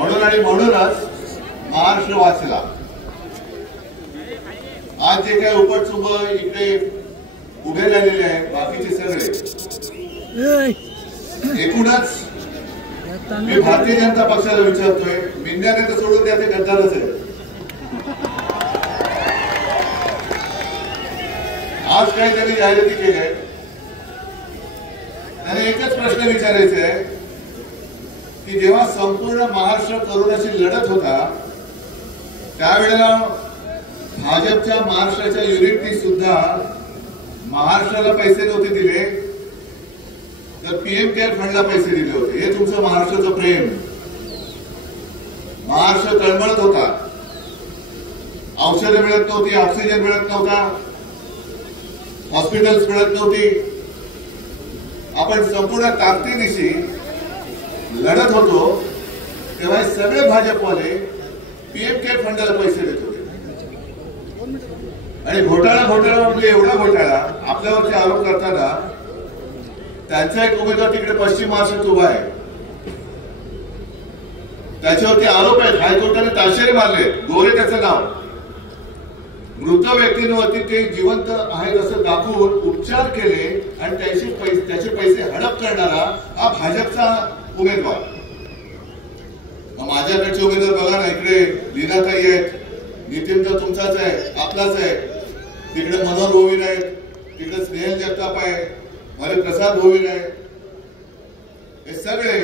म्हणूनच महाराष्ट्र वाचला। आज जे काही उपटसुंब इकडे उभे राहिलेले आहेत बाकीचे सगळे एकूणच मी भारतीय जनता पक्षाला विचारतोय, मिंद्याने तर सोडून द्या, ते गद्दारच आहे। आज काही त्यांनी जाहिराती केल्या, त्यांना एकच प्रश्न विचारायचा आहे की जेव्हा संपूर्ण महाराष्ट्र कोरोनाशी लढत होता त्यावेळेला भाजपच्या महाराष्ट्राच्या युनिटनी सुद्धा महाराष्ट्राला पैसे नव्हते दिले, तर पीएम केअर फंडला पैसे दिले होते। हे तुमचं महाराष्ट्राचं प्रेम। महाराष्ट्र तळमळत होता, औषधं मिळत नव्हती, ऑक्सिजन मिळत नव्हता, हॉस्पिटल्स मिळत नव्हती। आपण संपूर्ण ताकदीनिशी लढत होतो तेव्हा सगळे भाजपवाले पीएम केअर फंडाला पैसे देत होते। आणि घोटाळा म्हणजे एवढा घोटाळा आपल्यावरती आरोप करताना त्यांचा एक उमेदवार तिकडे पश्चिम महाराष्ट्रात उभा आहे, त्याच्यावरती आरोप आहेत, हायकोर्टाने ताशेरे मारले, गोरे त्याचं नाव। मृत व्यक्तींवरती ते जिवंत आहेत असं दाखवून उपचार केले आणि त्याचे पैसे हडप करणारा हा भाजपचा उमेदवार। माझ्याकडचे उमेदवार बघा ना, इकडे लीनाताई आहेत, नितीन तर तुमचाच आहे, आपलाच आहे, तिकडे मनोहर भोवीर आहेत, तिकडे स्नेहल जगताप आहे, मरे प्रसाद भोवीर आहे। हे सगळे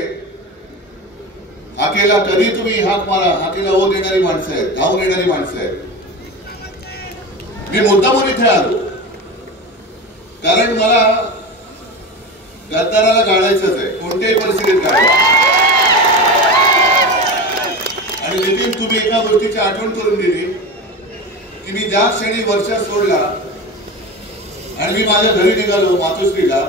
हाकेला कधी तुम्ही हाक मारा, हाकेला ओ देणारी माणसं आहेत, धावून येणारी माणसं आहेत। मी मुद्दामून इथे आलो कारण मला गद्दाराला गाळायचंच आहे, कोणत्याही परिस्थितीत गाळायचं। आणि नितीन, तुम्ही एका गोष्टीची आठवण करून दिली की मी ज्या क्षणी वर्षा सोडला आणि मी माझ्या घरी निघालो मातोश्रीला,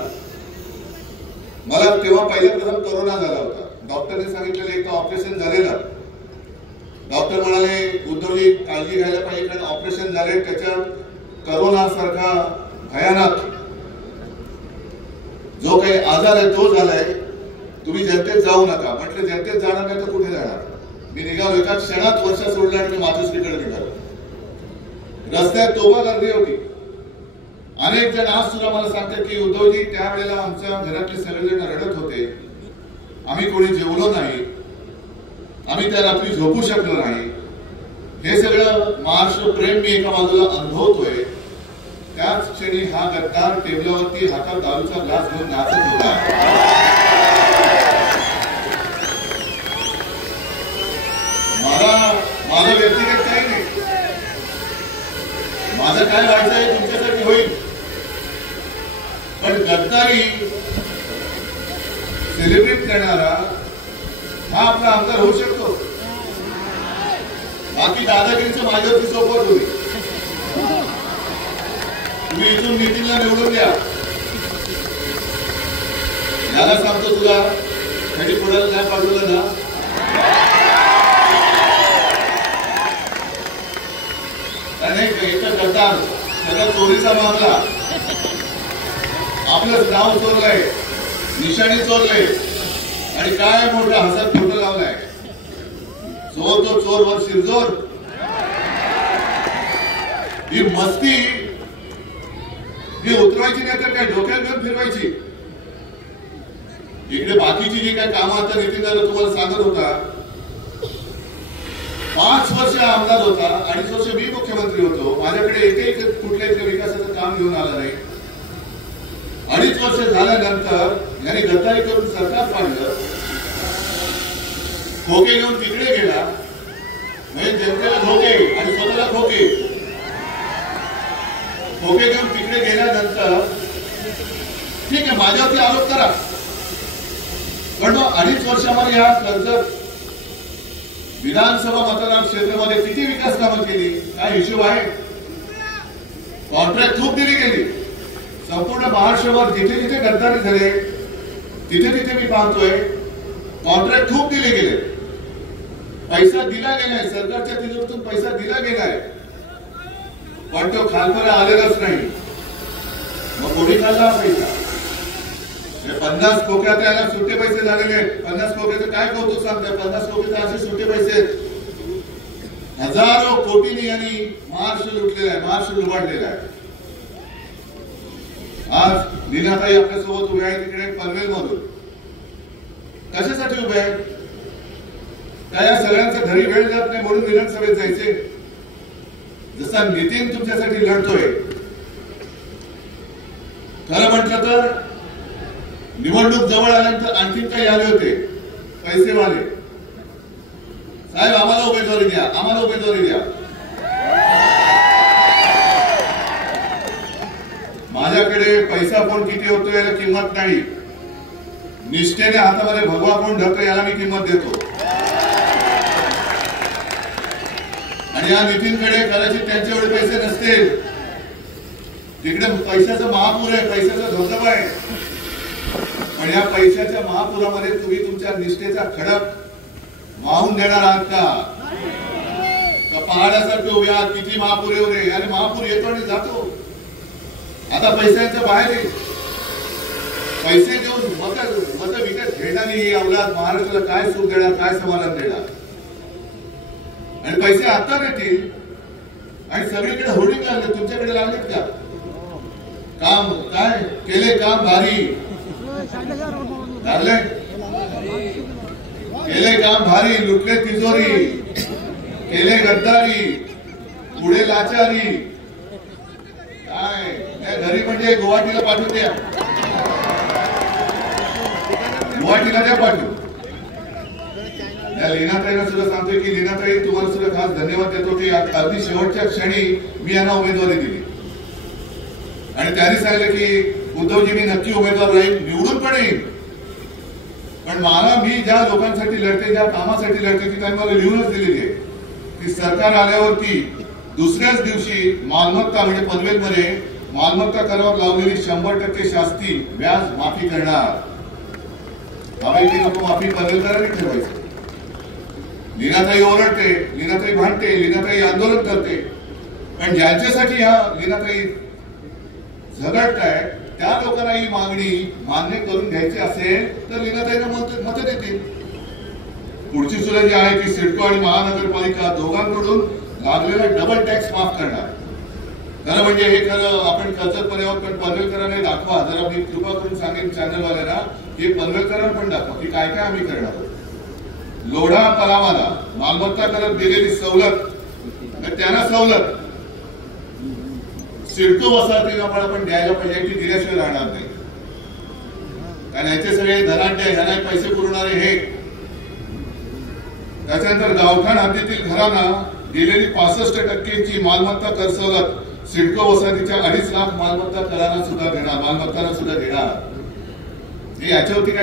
मला तेव्हा पहिल्यांदा कोरोना झाला होता। डॉक्टरने सांगितलेलं एक ऑपरेशन झालेलं, डॉक्टर म्हणाले उद्धवजी काळजी घ्यायला पाहिजे कारण ऑपरेशन झाले, त्याच्यात कोरोना सारखा भयानक जो काही आजार आहे तो झालाय, तुम्ही जनतेत जाऊ नका। म्हटलं जनतेत जाणार नाही तर कुठे जाणार? मी निघालो, एका क्षणात वर्षा सोडल्या आणि मी मातोश्रीकडे निघालो। रस्त्यात तोबा गर्दी होती, अनेक जण आज सुद्धा मला सांगतात की उद्धवजी त्यावेळेला आमच्या घरातले सगळेजण रडत होते, आम्ही कोणी जेवलो नाही, आम्ही त्या रात्री झोपू शकलो नाही। हे सगळं महाराष्ट्र प्रेम मी एका बाजूला अनुभवतोय, त्याच क्षणी हा गद्दार टेबलावरती हातात दारूचा ग्लास घेऊन नाचत होता। माझा व्यक्तिगत काही नाही, माझं काय व्हायचंय तुमच्यासाठी होईल, पण गद्दारी सेलिब्रेट करणारा हा आपला आमदार होऊ शकतो। बाकी दादागिरीचं माझ्यावरती सोपवत होती, तुम्ही इथून नितीनला निवडून द्या, याला सांगतो तुला कधी पुढे नाही पाठवलं ना गद्दार, सगळा चोरीचा मामला, आपलं नाव चोरलंय, निशाणी चोरले आणि काय मोठा हसत फोटो लावलाय, चोर तो चोर वर शिरजोर। ही मस्ती ही उतरवायची नाही तर काय डोक्यात घेऊन फिरवायची। इकडे बाकीची जी काय कामं आता नितीन दादा तुम्हाला सांगत होता, 5 वर्ष आमदार होता, 2.5 वर्ष मी मुख्यमंत्री होतो, माझ्याकडे एकही कुठल्याही विकासाचं काम घेऊन आलं नाही। 2.5 वर्ष झाल्यानंतर यांनी गद्दारी करून सरकार पाडलं, खोके घेऊन तिकडे गेला, म्हणजे जनतेला धोके आणि स्वतःला खोके घेऊन तिकडे गेल्यानंतर ठीक आहे माझ्यावरती आरोप करा, पण मग 2.5 वर्षामध्ये या कर्जत विधानसभा मतदार क्षेत्रामध्ये किती विकास कामं केली, काय हिशोब आहे? कॉन्ट्रॅक्ट खूप दिली गेली संपूर्ण महाराष्ट्रभर, जिथे जिथे गद्दारी झाले तिथे तिथे मी पाहतोय कॉन्ट्रॅक्ट खूप दिले गेले, पैसा दिला गेलाय, सरकारच्या तिजोरीतून पैसा दिला गेलाय, पण तो खालपर्यंत आलेलाच नाही। मग कोणी खाल्ला पैसा? 50 खोक्या त्याला सुट्टे पैसे झालेले आहेत. 50 खोक्याचं काय कौतुक सांगताय? 50 खोक्याचे असे सुट्टे पैसे हजारो कोटींनी यांनी महाराष्ट्र लुटलेला आहे, महाराष्ट्र लुबाडलेला आहे. आज लीनाताई आपल्यासोबत उभे आहे तिकडे पनवेल मधून. कशासाठी उभे आहे? काय या सगळ्यांचा घरी वेळ जात नाही म्हणून विधानसभेत जायचे? जसा नितीन तुमच्यासाठी लढतोय, खरं म्हटलं तर निवडणूक जवळ आल्यानंतर आणखीन काही आले होते पैसेवाले, साहेब आम्हाला उमेदवारी द्या, आम्हाला उमेदवारी द्या. माझ्याकडे पैसा कोण किती होतो याला किंमत नाही, निष्ठेने हातामध्ये भगवा कोण धरतो याला मी किंमत देतो. आणि या नितीनकडे कदाचित त्यांचे एवढे पैसे नसतील, तिकडे पैशाचा महापूर आहे, पैशाचा धबधबा आहे. पण या पैशाच्या महापुरामध्ये तुम्ही तुमच्या निष्ठेचा खडक वाहून देणार आहात का? पहाडासारखे उभे आहात, किती महापूर येऊ नये. आणि महापूर येतो आणि जातो. आता पैशांच्या बाहेर आहे. पैसे देऊन मत विकत घेणार ही अवलाद महाराष्ट्राला काय सुख देणार, काय समाधान देणार? आणि पैसे आता देतील आणि सगळीकडे होर्डिंग लागले, तुमच्याकडे लागलेत का? काम काय केले? काम भारी लागले, केले काम भारी, लुटले तिजोरी, केले गद्दारी, पुढे लाचारी. काय घरी म्हणजे गुवाहाटीला पाठवून द्या, गुवाहाटीला द्या पाठवून. या लीनाताईला सुद्धा सांगतोय की लीनाताई तुम्हाला सुद्धा खास धन्यवाद देतो की अगदी शेवटच्या क्षणी मी यांना उमेदवारी दिली आणि त्यांनी सांगितलं की उद्धवजी मी नक्की उमेदवार राहील, निवडून पण येईल. पण मला मी ज्या लोकांसाठी लढते, ज्या कामासाठी लढते ती त्यांनी मला लिहूनच दिलेली आहे की सरकार आल्यावरती दुसऱ्याच दिवशी मालमत्ता म्हणजे पनवेलमध्ये मालमत्ता करावर लावलेली 100% शास्ती व्याज माफी करणार. हवाई नको माफी पनवेलकरांनी ठेवायचं. लीनाताई ओरडते, लीनाताई भांडते, लीनाताई आंदोलन करते, पण ज्यांच्यासाठी ह्या लीनाताई झगडताय त्या लोकांना ही मागणी मान्य करून घ्यायची असेल तर लीनाताईंना मत देतील. पुढची सुद्धा जी आहे ती सिडको आणि महानगरपालिका दोघांकडून लागलेला डबल टॅक्स माफ करणार. खरं म्हणजे हे खरं आपण कर्जतमध्ये आहोत, पण पनवेलकरांनी दाखवा. जरा मी कृपा करून सांगेन चॅनलवाल्यांना की पनवेलकरांना पण दाखवा की काय काय आम्ही करणार आहोत. लोढा परावाला मालमत्ता करत दिलेली सवलत, त्यांना सवलत सिडको वसाहतीला आपण द्यायला पाहिजे की दिल्याशिवाय राहणार नाही. कारण ह्याचे सगळे धनाढ्य, ह्यांना पैसे पुरवणारे हे. त्याच्यानंतर गावठाण हद्दीतील घरांना दिलेली 65% मालमत्ता कर सवलत सिडको वसाहतीच्या 2.5 लाख मालमत्ता करांना सुद्धा देणार, मालमत्तांना सुद्धा देणार. याच्यावरती